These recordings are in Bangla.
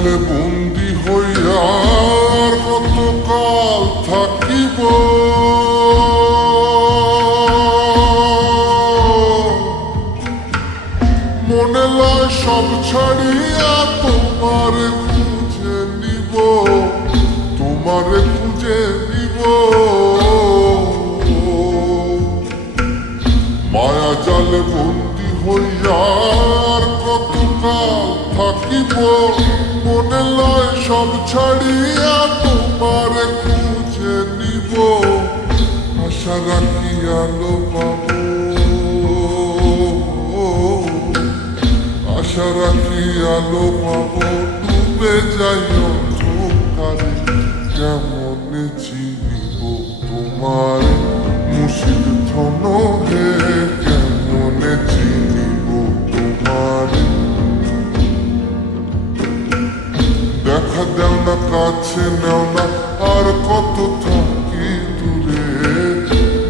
জালে বন্দি হইয়া আর কতকাল থাকিব। মনে লয় সব ছাড়িয়া তোমারে খুঁজে নিব, তোমারে খুঁজে নিব। মায়া জালে বন্দি হইয়া আর কতকাল থাকিব। মনে লয় সব ছাড়িয়া তোমারে খুঁজে নিব। আশা রাখি আলো পাব, আশা রাখি আলো পাব। ডুবে যাই অন্ধকারে, কেমনে চিনিব তোমারে মুর্শিদ ধন হে, কেমনে চিনিব তোমারে। দেখা দেও না, কাছে নেও না, আর কত থাকি দূরে।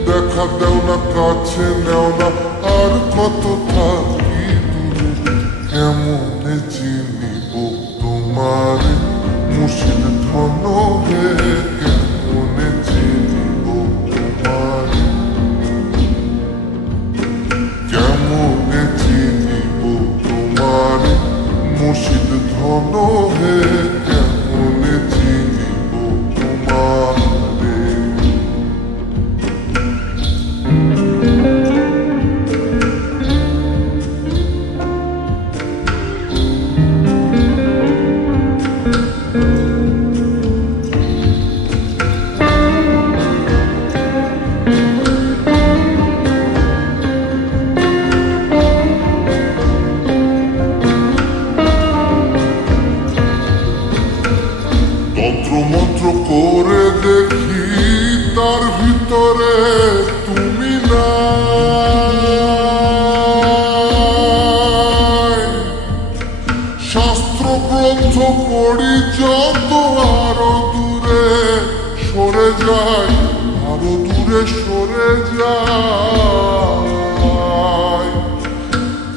দেখা দেও না, কাছে নেও না, আর কত থাকি দূরে। কেমনে চিনিব তোমারে মুর্শিদ ধন হে, কেমনে চিনিব তোমারে। কেমনে চিনিব তোমারে মুর্শিদ ধন হে, কেমনে চিনিব তোমারে। তন্ত্রমন্ত্র করে দেখি তার ভিতরে তুমি নাই। শাস্ত্র গ্রন্থ পড়ি যত আরো দূরে সরে যাই, আরো দূরে সরে যাই।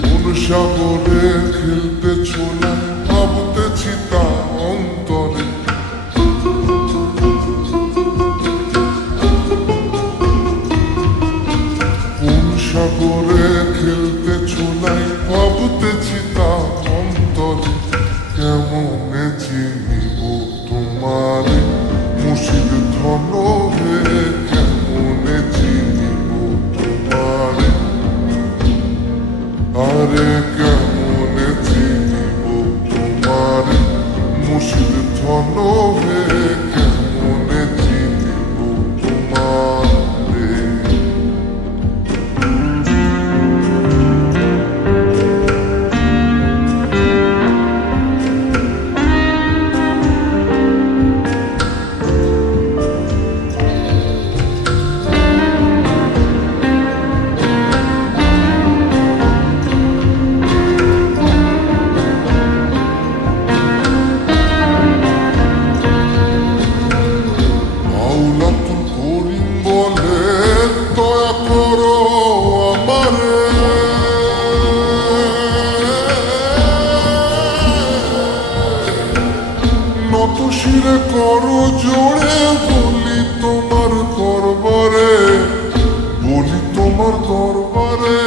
কোন সাগরে খেলতে ছোলা ভাবতেছি তা অন্তরে। সাগরে খেলতে ছোলাই ভাবতেছি তা অন্তরে। কেমনে চিনিব তোমারে মুর্শিদ ধন হে, কেমনে চিনিব তোমারে। আরে কেমনে চিনিব তোমারে মুর্শিদ ধন হে, কেমনে চিনিব তোমারে। শিরে করো জোড়ে বলি তোমার দরবারে, বলি তোমার দরবারে।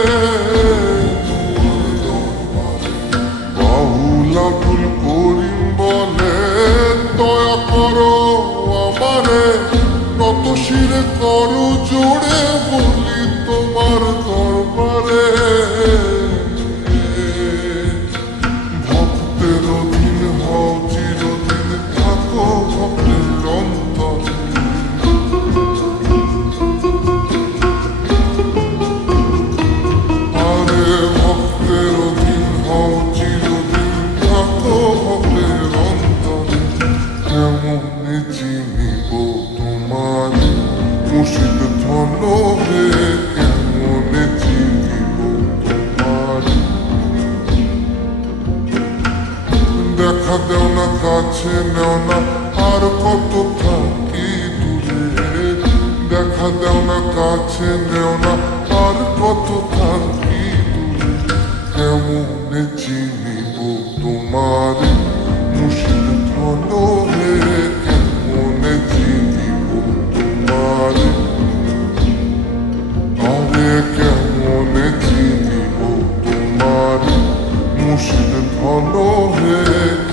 বাহুলা ফুল করিম বলে দয়া করো আমারে। নত শিরে করো জোড়ে বলি তোমার দরবারে। ভক্তের অধীন হও চিরদিন, থাকো ভক্তের অন্তরে। আরে ভক্তের অধীন হও চিরদিন, থাকো ভক্তের অন্তরে। কেমনে চিনিব তোমারে মুর্শিদ ধন হে, কেমনে চিনিব তোমারে। দেখা দেও না, কাছে নেও না, আর কত থাকি দূরে। দেখা দেও না, কাছে নেও না, আর কত থাকি দূরে। কেমনে চিনিব তোমারে মুর্শিদ ধন হে